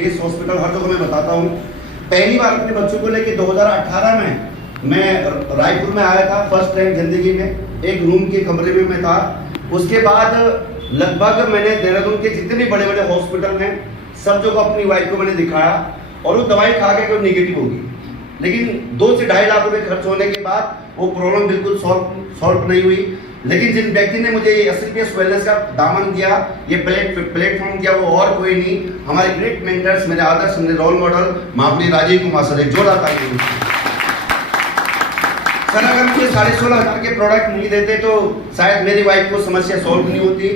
Base hospital हर जगह मैं बताता हूँ। पहली बार अपने बच्चों को लेके 2018 में मैं रायपुर में आया था, फर्स्ट टाइम जिंदगी में। एक रूम के कमरे में मैं था। उसके बाद लगभग मैंने देहरादून के जितने भी बड़े बड़े हॉस्पिटल हैं सब जगह अपनी वाइफ को मैंने दिखाया और वो दवाई खा के कोई नेगेटिव होगी, लेकिन 2 से 2.5 लाख रुपए खर्च होने के बाद वो प्रॉब्लम बिल्कुल सॉल्व नहीं हुई। लेकिन जिन व्यक्ति ने मुझे ये SLPS वेलनेस का दामन दिया, ये प्लेटफॉर्म दिया, वो और कोई नहीं, हमारे ग्रेट मेंटर्स, मेरे आदर्श, मेरे रोल मॉडल महामनी राजीव कुमार सर। एक जोड़ा था सर। अगर मुझे 16,500 के प्रोडक्ट नहीं देते तो शायद मेरी वाइफ को समस्या सॉल्व नहीं होती।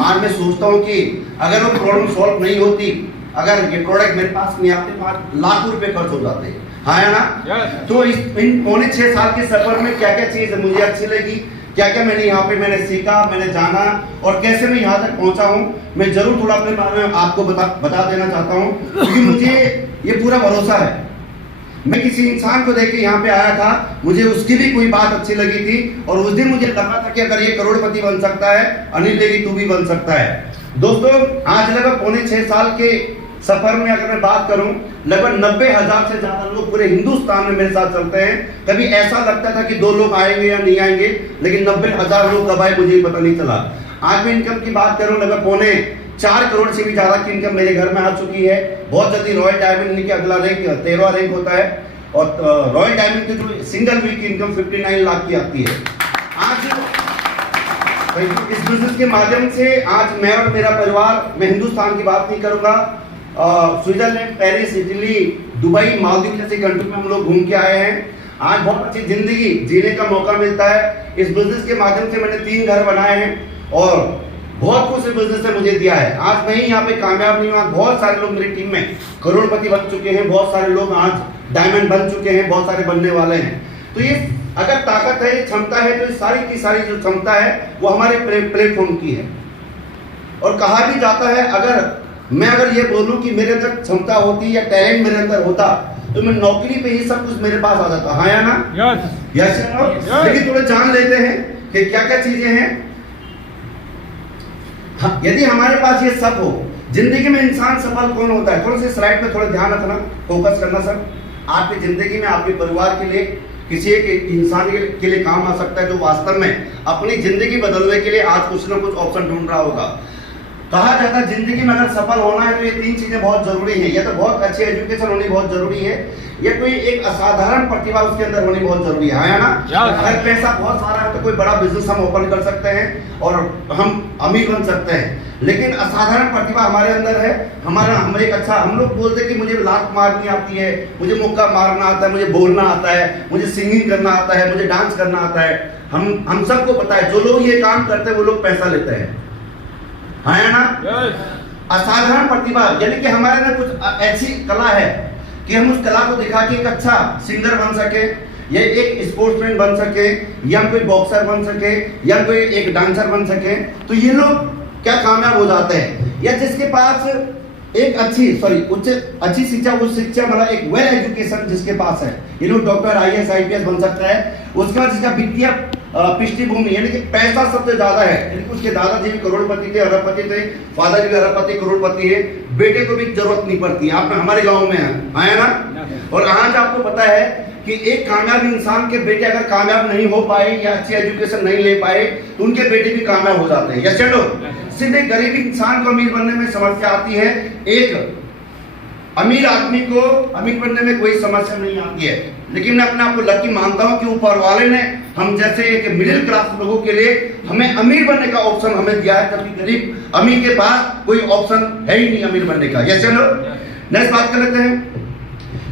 आज मैं सोचता हूँ कि अगर वो प्रॉब्लम सॉल्व नहीं होती, अगर ये प्रोडक्ट मेरे पास नहीं आते, 5 लाख रुपए खर्च हो जाते, हाँ या ना? तो इन पौने 6 साल के सफर में क्या क्या चीज मुझे अच्छी लगी, क्या क्या मैंने सीखा, मैंने जाना और कैसे मैं यहाँ तक पहुंचा हूँ, मैं जरूर थोड़ा अपने बारे में आपको बता देना चाहता हूँ, क्योंकि मुझे ये पूरा भरोसा है। मैं किसी इंसान को देख के यहाँ पे आया था, मुझे उसकी भी कोई बात अच्छी लगी थी और उस दिन मुझे लगा था कि अगर ये करोड़पति बन सकता है, अनिल देवी तू भी बन सकता है। दोस्तों, आज लगभग पौने 6 साल के सफर में अगर मैं बात करूं, लगभग 90,000 से ज्यादा लोग पूरे हिंदुस्तान में मेरे साथ चलते हैं। कभी ऐसा लगता था कि 2 लोग आएंगे या नहीं आएंगे, लेकिन 90,000 लोग कब आए मुझे पता नहीं चला। आज मैं इनकम की बात करूं, लगभग पौने 4 करोड़ से भी ज्यादा की इनकम मेरे घर में आ चुकी है। बहुत जल्दी रॉयल डायमंड के अगला रैंक 13वां रैंक होता है और रॉयल डायमंड की जो सिंगल वीक की इनकम 59 लाख की आती है। आज इस बिजनेस के माध्यम से आज मैं और मेरा परिवार, मैं हिंदुस्तान की बात नहीं करूंगा, Switzerland, Paris, Italy, Dubai, Maldives जैसे कंट्री में हम लोग घूम के आए हैं। आज बहुत अच्छी जिंदगी जीने का मौका मिलता है। इस बिजनेस के माध्यम से मैंने 3 घर बनाए हैं और बहुत कुछ इस बिजनेस से मुझे दिया है। आज मैं ही यहाँ पे कामयाब नहीं हुआ, बहुत सारे लोग मेरी टीम में करोड़पति बन चुके हैं, बहुत सारे लोग आज डायमंड बन चुके हैं, बहुत सारे बनने वाले हैं। तो ये अगर ताकत है, क्षमता है, तो ये सारी की सारी जो क्षमता है वो हमारे प्लेटफॉर्म की है। और कहा भी जाता है, अगर ये बोलूं कि मेरे अंदर क्षमता होती या टैलेंट मेरे अंदर होता तो मैं नौकरी पे ही सब कुछ मेरे पास आ जाता, हाँ या ना? यस। लेकिन थोड़ा जान लेते हैं कि क्या क्या चीजें हैं। हाँ, यदि हमारे पास ये सब हो, जिंदगी में इंसान सफल कौन होता है? थोड़ा सी स्लाइड पे थोड़ा ध्यान रखना, फोकस करना सर। आपकी जिंदगी में, आपके परिवार के लिए, किसी एक इंसान के लिए काम आ सकता है जो वास्तव में अपनी जिंदगी बदलने के लिए आज कुछ ना कुछ ऑप्शन ढूंढ रहा होगा। कहा जाता है जिंदगी में अगर सफल होना है तो ये 3 चीजें बहुत जरूरी है। या तो बहुत अच्छी एजुकेशन होनी बहुत जरूरी है, या कोई एक असाधारण प्रतिभा उसके अंदर होनी बहुत जरूरी है ना? अगर पैसा बहुत सारा है तो कोई बड़ा बिजनेस हम ओपन कर सकते हैं और हम अमीर बन सकते हैं, लेकिन असाधारण प्रतिभा हमारे अंदर है। हम एक अच्छा, हम लोग बोलते हैं कि मुझे लात मारनी आती है, मुझे मुक्का मारना आता है, मुझे बोलना आता है, मुझे सिंगिंग करना आता है, मुझे डांस करना आता है। हम सबको पता है जो लोग ये काम करते हैं वो लोग पैसा लेते हैं, हाँ या ना? असाधारण प्रतिभा यानी कि हमारे अंदर कुछ ऐसी कला है कि हम उस कला को दिखा के एक अच्छा सिंगर बन सके, या एक स्पोर्ट्समैन बन सके, या कोई बॉक्सर बन सके, या कोई एक डांसर बन सके। तो ये लोग क्या कामयाब हो जाते हैं, या जिसके पास एक अच्छी शिक्षा, उच्च शिक्षा मतलब एक वेल एजुकेशन जिसके पास है, ये लोग डॉक्टर, IAS, IPS बन सकता है। उसके बाद जिसका वित्तीय पृष्ठभूमि यानी कि पैसा सबसे ज्यादा है, यानी उसके दादाजी भी करोड़पति थे, अरबपति थे, फादर भी अरबपति करोड़पति है, बेटे को भी जरूरत नहीं पड़ती। आप हमारे गांव में आए ना? और आज आपको पता है कि एक कामयाब इंसान के बेटे अगर कामयाब नहीं हो पाए या अच्छी एजुकेशन नहीं ले पाए तो उनके बेटे भी कामयाब हो जाते हैं। यस चलो, सीधे गरीब इंसान को अमीर बनने में समस्या आती है, एक अमीर आदमी को अमीर बनने में कोई समस्या नहीं आती है। लेकिन मैं अपने आप को लकी मानता हूं कि ऊपर वाले ने हम जैसे एक मिडिल क्लास लोगों के लिए हमें अमीर बनने का ऑप्शन हमें दिया है, जबकि गरीब अमीर के पास कोई ऑप्शन है ही नहीं अमीर बनने का। यस चलो, नेक्स्ट बात कर लेते हैं।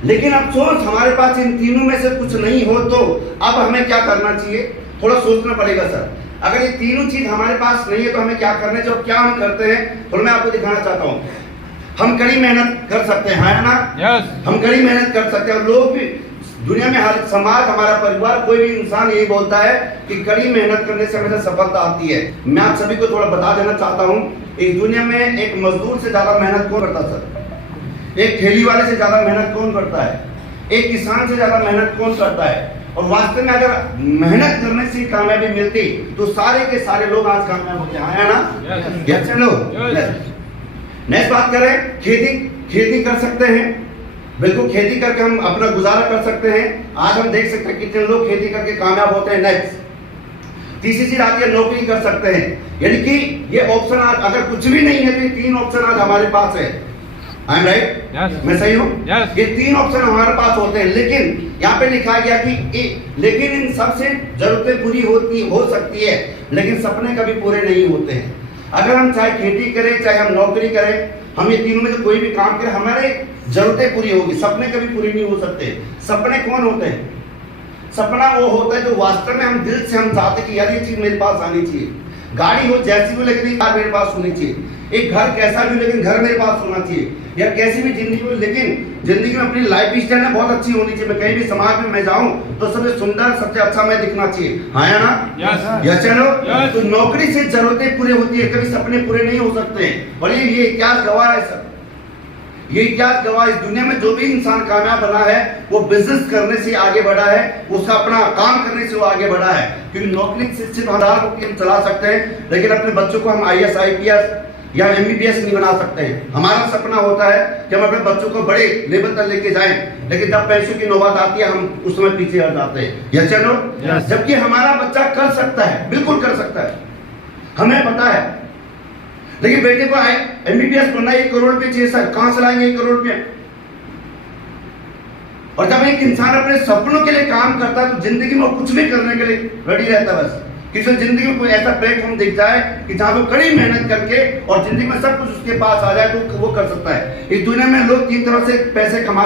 लेकिन अफसोस हमारे पास इन तीनों में से कुछ नहीं हो तो अब हमें क्या करना चाहिए, थोड़ा सोचना पड़ेगा सर। अगर ये तीनों चीज हमारे पास नहीं है तो हमें क्या करना चाहिए, क्या हम करते हैं, तो मैं आपको दिखाना चाहता हूँ। हम कड़ी मेहनत कर सकते हैं, है ना? हम कड़ी मेहनत कर सकते हैं। और लोग भी दुनिया में, हर समाज, हमारा परिवार, कोई भी इंसान यही बोलता है कि कड़ी मेहनत करने से हमेशा सफलता आती है। मैं आप सभी को थोड़ा बता देना चाहता हूँ, इस दुनिया में एक मजदूर से ज्यादा मेहनत कौन करता सर? एक ठेली वाले से ज्यादा मेहनत कौन करता है? एक किसान से ज्यादा मेहनत कौन करता है? और वास्तव में अगर मेहनत करने से कामयाबी मिलती तो सारे के सारे लोग आज कामयाब होते हैं, है ना? चलो नेक्स्ट बात करें, खेती खेती कर सकते हैं, बिल्कुल खेती करके हम अपना गुजारा कर सकते हैं। आज हम देख सकते हैं कितने लोग खेती करके कामयाब होते हैं। नेक्स्ट तीसरी चीज आती है नौकरी कर सकते हैं, यानी कि ये ऑप्शन आज अगर कुछ भी नहीं है तो ये 3 ऑप्शन आज हमारे पास है। I am right? मैं सही हूँ? ये 3 ऑप्शन हमारे पास होते हैं, लेकिन यहाँ पे लिखा गया कि लेकिन इन सबसे जरूरतें पूरी हो सकती है, लेकिन सपने कभी पूरे नहीं होते हैं। अगर हम चाहे खेती करें, चाहे हम नौकरी करें, हम ये तीनों में से कोई भी काम करें, हमारे जरूरतें पूरी होगी, सपने कभी पूरे नहीं हो सकते। सपने कौन होते हैं? सपना वो होता है जो वास्तव में हम दिल से हम चाहते कि यार ये चीज मेरे पास आनी चाहिए। गाड़ी हो जैसी भी, लेकिन कार मेरे पास होनी चाहिए। एक घर कैसा भी, लेकिन घर मेरे पास होना चाहिए। या कैसी भी जिंदगी हो, लेकिन जिंदगी में अपनी लाइफ स्टाइल है बहुत अच्छी होनी चाहिए। मैं कहीं भी समाज में मैं जाऊं तो सबसे सुंदर, सबसे अच्छा मैं दिखना चाहिए। हाँ या ना? यस चलो। तो नौकरी से जरूरतें पूरी होती है, कभी सपने पूरे नहीं हो सकते हैं। और ये इतिहास गवाह है सर, ये इतिहास गवाह। इस दुनिया में जो भी इंसान कामयाब बना है वो बिजनेस करने से आगे बढ़ा है, उसका अपना काम करने से वो आगे बढ़ा है। क्योंकि नौकरी से सिर्फ हजार को हम चला सकते हैं, लेकिन अपने बच्चों को हम IAS, IPS या MBBS नहीं बना सकते हैं। हमारा सपना होता है कि हम अपने बच्चों को बड़े लेवल तक लेके जाएं, लेकिन जब पैसों की नौबत आती है हम उस समय पीछे हट जाते हैं। यस चलो। जबकि हमारा बच्चा कर सकता है, बिल्कुल कर सकता है, हमें पता है। लेकिन बेटे को MBBS बनना 1 करोड़ रुपए चाहिए सर, कहां से लाएंगे 1 करोड़ रुपए? और जब एक इंसान अपने सपनों के लिए काम करता है तो जिंदगी में कुछ भी करने के लिए रेडी रहता है। बस किसी जिंदगी में कोई ऐसा प्लेटफॉर्म दिख जाए कि जहां वो कड़ी मेहनत करके और जिंदगी में सब कुछ उसके पास आ जाए तो वो कर सकता है। इस दुनिया में लोग 3 तरह से पैसे कमा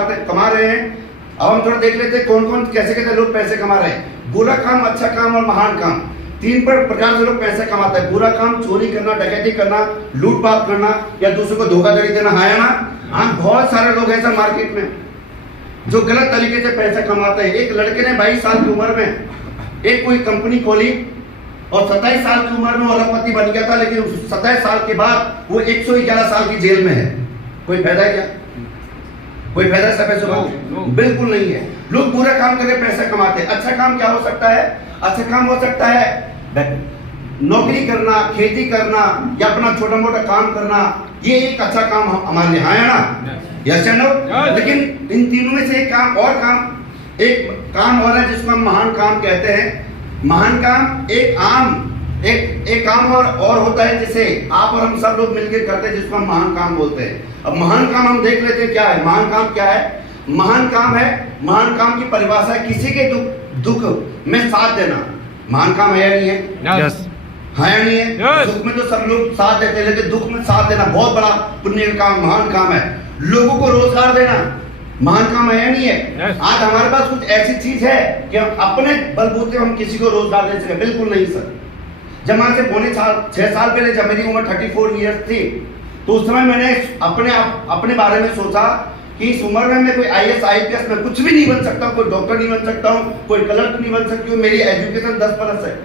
रहे हैं। अब हम थोड़ा देख लेते हैं कौन कौन कैसे कैसे लोग पैसे कमा रहे हैं। बुरा काम, अच्छा काम और महान काम, 3 प्रकार से लोग पैसे कमाते हैं। बुरा काम चोरी करना, डकैती करना, लूटपाट करना या दूसरों को धोखाधड़ी देना। हाँ या ना? हाँ, बहुत सारे लोग ऐसा मार्केट में जो गलत तरीके से पैसे कमाते हैं। एक लड़के ने 22 साल की उम्र में एक कोई कंपनी खोली और 27 साल की उम्र में वो अरबपति बन गया था, लेकिन 27 साल के बाद वो 111 साल की जेल में है। कोई फायदा है क्या? कोई फायदा है पैसे का? बिल्कुल नहीं है। लोग बुरा काम करके पैसा कमाते हैं। अच्छा काम क्या हो सकता है? अच्छा काम हो सकता है नौकरी करना, खेती करना या अपना छोटा मोटा काम करना। ये एक अच्छा काम हमारे लिए। हाँ या ना? यस या नो? लेकिन इन तीनों में से एक काम और है जिसको हम महान काम कहते हैं। महान काम एक काम और होता है जिसे आप और हम सब लोग मिलकर करते हैं, जिसको हम महान काम बोलते हैं। अब महान काम हम देख लेते हैं क्या है। महान काम क्या है? महान काम की परिभाषा है किसी के दुख में साथ देना। महान काम है या नहीं है? यस। हाँ या नहीं है? दुख में तो सब लोग साथ देते हैं, लेकिन दुख में साथ देना बहुत बड़ा पुण्य का काम, महान काम है। लोगों को रोजगार देना महान काम है या नहीं है? आज हमारे पास कुछ ऐसी चीज है कि हम अपने बलबूते हम किसी को रोजगार दे सके? बिल्कुल नहीं सर। जब आज से 6 साल पहले जब मेरी उम्र 34 ईयर्स थी, तो उस समय मैंने अपने बारे में सोचा कि इस उम्र में मैं कोई IAS, IPS में कुछ भी नहीं बन सकता, कोई डॉक्टर नहीं बन सकता हूँ, कोई कलर नहीं बन सकती हूँ, मेरी एजुकेशन 10+ है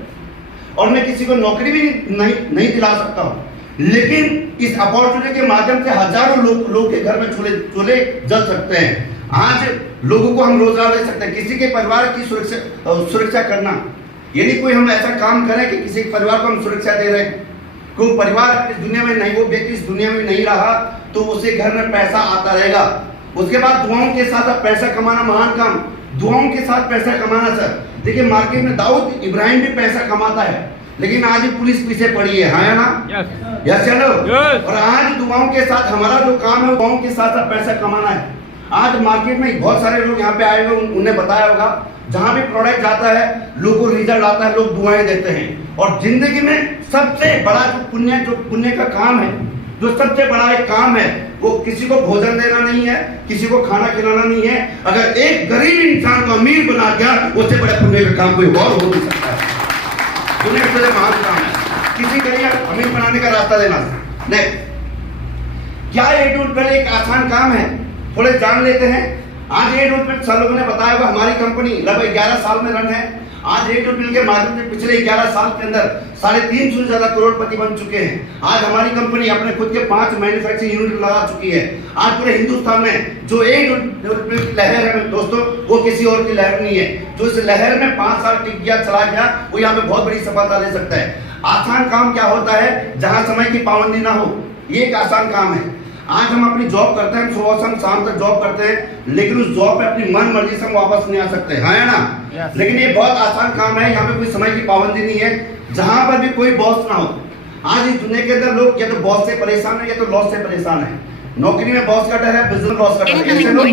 और मैं किसी को नौकरी भी नहीं दिला सकता हूँ। लेकिन इस अपॉर्चुनिटी के माध्यम से हजारों लोग के घर में चूल्हे जल सकते हैं। आज लोगों को हम रोजगार दे सकते हैं। किसी के परिवार की सुरक्षा करना, यानी कोई हम ऐसा काम करें कि किसी के परिवार को हम सुरक्षा दे रहे हैं। कोई परिवार इस दुनिया में नहीं, वो व्यक्ति इस दुनिया में नहीं रहा तो उसे घर में पैसा आता रहेगा। उसके बाद दुआओं के साथ पैसा कमाना महान काम। दुआओं के साथ पैसा कमाना सर, देखिए मार्केट में दाऊद इब्राहिम भी पैसा कमाता है, लेकिन आज भी पुलिस पीछे पड़ी है। हाँ या ना? यस चलो। और आज दुआओं के साथ हमारा जो काम है, दुआओं के साथ पैसा कमाना है। आज मार्केट में बहुत सारे लोग यहाँ पे आए हुए, उन्हें बताया होगा, जहां भी प्रोडक्ट जाता है लोगों को रिजल्ट आता है, लोग दुआएं देते हैं। और जिंदगी में सबसे बड़ा जो पुण्य का काम है, जो सबसे बड़ा एक काम है, वो किसी को भोजन देना नहीं है, किसी को खाना खिलाना नहीं है। अगर एक गरीब इंसान को अमीर बना दिया, उससे बड़ा पुण्य का काम कोई और हो नहीं सकता है। पुण्य का सबसे महान काम है किसी गरीब अमीर बनाने का रास्ता देना। नेक्स्ट, क्या ये टूल पहले एक आसान काम है? थोड़े जान लेते हैं। आज ये टूल पे सब लोगों ने बताया होगा, हमारी कंपनी लगभग 11 साल में रन है। आज एक बिल के माध्यम से पिछले 11 साल के अंदर 350 से ज्यादा करोड़पति बन चुके हैं। आज हमारी कंपनी अपने खुद के 5 मैन्युफैक्चरिंग यूनिट लगा चुकी है। आज पूरे हिंदुस्तान में जो एक लहर है दोस्तों, वो किसी और की लहर नहीं है। जो इस लहर में 5 साल टिक गया, चला गया, वो यहाँ पे बहुत बड़ी सफलता ले सकता है। आसान काम क्या होता है? जहां समय की पाबंदी ना हो, ये एक आसान काम है। आज हम अपनी जॉब करते हैं, सुबह से हम शाम तक जॉब करते हैं, लेकिन उस जॉब पे अपनी मन मर्जी से हम वापस नहीं आ सकते, हाँ या ना? लेकिन ये बहुत आसान काम है, यहाँ पे कोई समय की पाबंदी नहीं है, जहां पर भी कोई बॉस ना हो। आज इस दुनिया के अंदर लोग या तो बॉस से परेशान है या तो लॉस से परेशान है। नौकरी में बॉस का डर है, बिजनेस लॉस का डर है। ऐसे लोग